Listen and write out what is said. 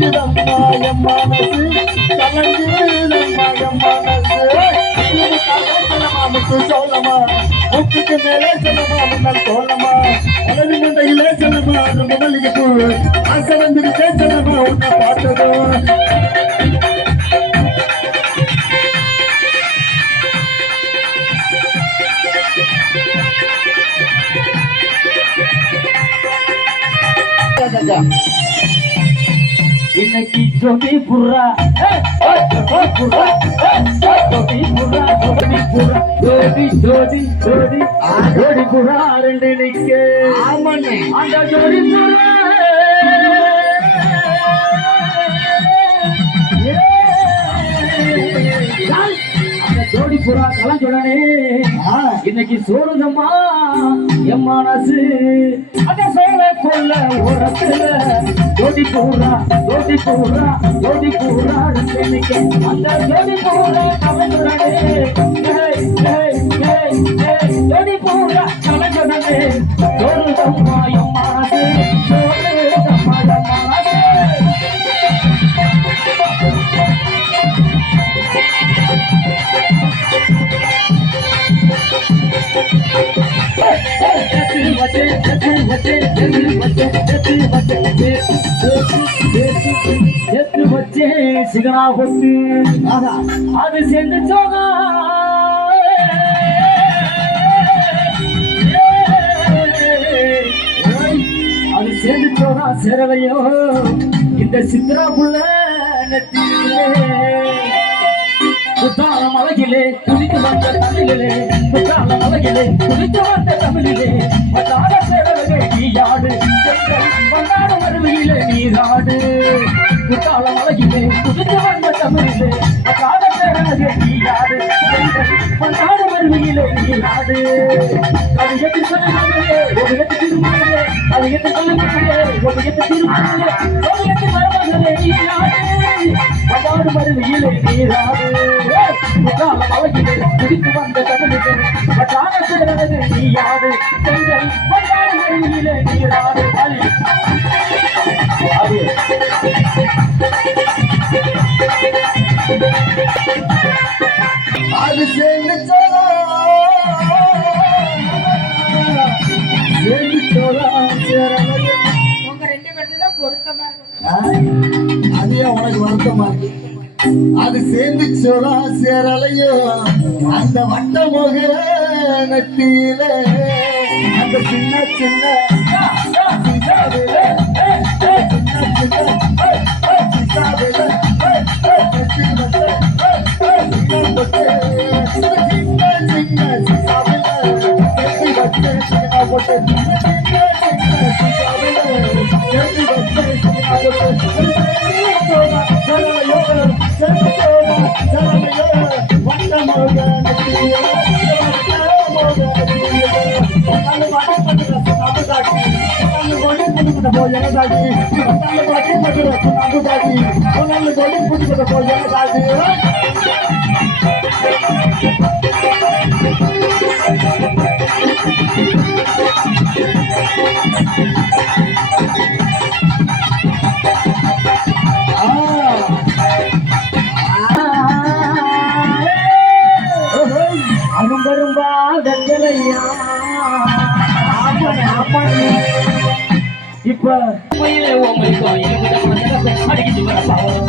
துடிக்குதம்மா என் மனசு கலங்குதம்மா என் மனசு முத்து சொல்லமா முத்துக்கு மேலே சொல்லமா முன்னால் சொல்லமா அழகு மண்டையிலே சொல்லமா முதலிக்கு பூ ஆசை வந்துருக்கே சொல்லமா உன்னை பார்த்ததும் இன்னைக்கு ஜோடி புறா ஜோடி புறா ரெண்டு நிக்க அந்த ஜோடி புறா ஜோடி புறா கலஞ்சுடனே இன்னைக்கு சோறுதம்மா என் மனசு அந்த சோழ கொள்ள உரத்துல ஜோடி பூரா இன்னைக்கு அந்த ஜோடி பூரா கலஞ்சுடனே ஜோடி பூரா கலஞ்சுடனே சோறுதம்மா என் மனசு சோறுதம்மா என் மனசு சிகனா கொண்டு அது சேர்ந்து சோகா அது சேர்ந்து சோகா சேரவையோ இந்த சித்ரா புள்ள நெத்தியிலே குத்தால மலையிலே குதித்து வந்த தமிழிலே குத்தால மலையிலே குதித்து வந்த தமிழிலே வந்தாட சேரவகை நீயாடு வந்தாட மருவியிலே நீராடு குத்தால மலையிலே குதித்து வந்த தமிழிலே வந்தாட சேரவகை நீயாடு வந்தாட மருவியிலே நீராடு கவியத்து சொல்லுங்களே ஒவியத்து திருமணங்களே கவியத்து சொல்லுங்களே ஒவியத்து திருமணங்களே ஒவியத்து மரமகளே நீராடு வந்தாடு மருவியிலே நீராடு மலையிலே குதித்து வந்த தமிழிலே வட்டான சேரவகை நீயாடு பெண்கள் வந்தாடு மருவியிலே நீராடு அது சேர்ந்து சோழா சேரவையோ உங்க ரெண்டு பேருக்கு தான் பொருத்தமா இருக்கு. அதே உனக்கு வருத்தமா இருக்கு. அது சேர்ந்து சோழா சேரலையோ அந்த வட்ட முக நெத்தியில அந்த சின்ன சின்ன அரும்பரும்பா வெங்கலையா இப்ப அடிக்கிட்டு வர பாவம்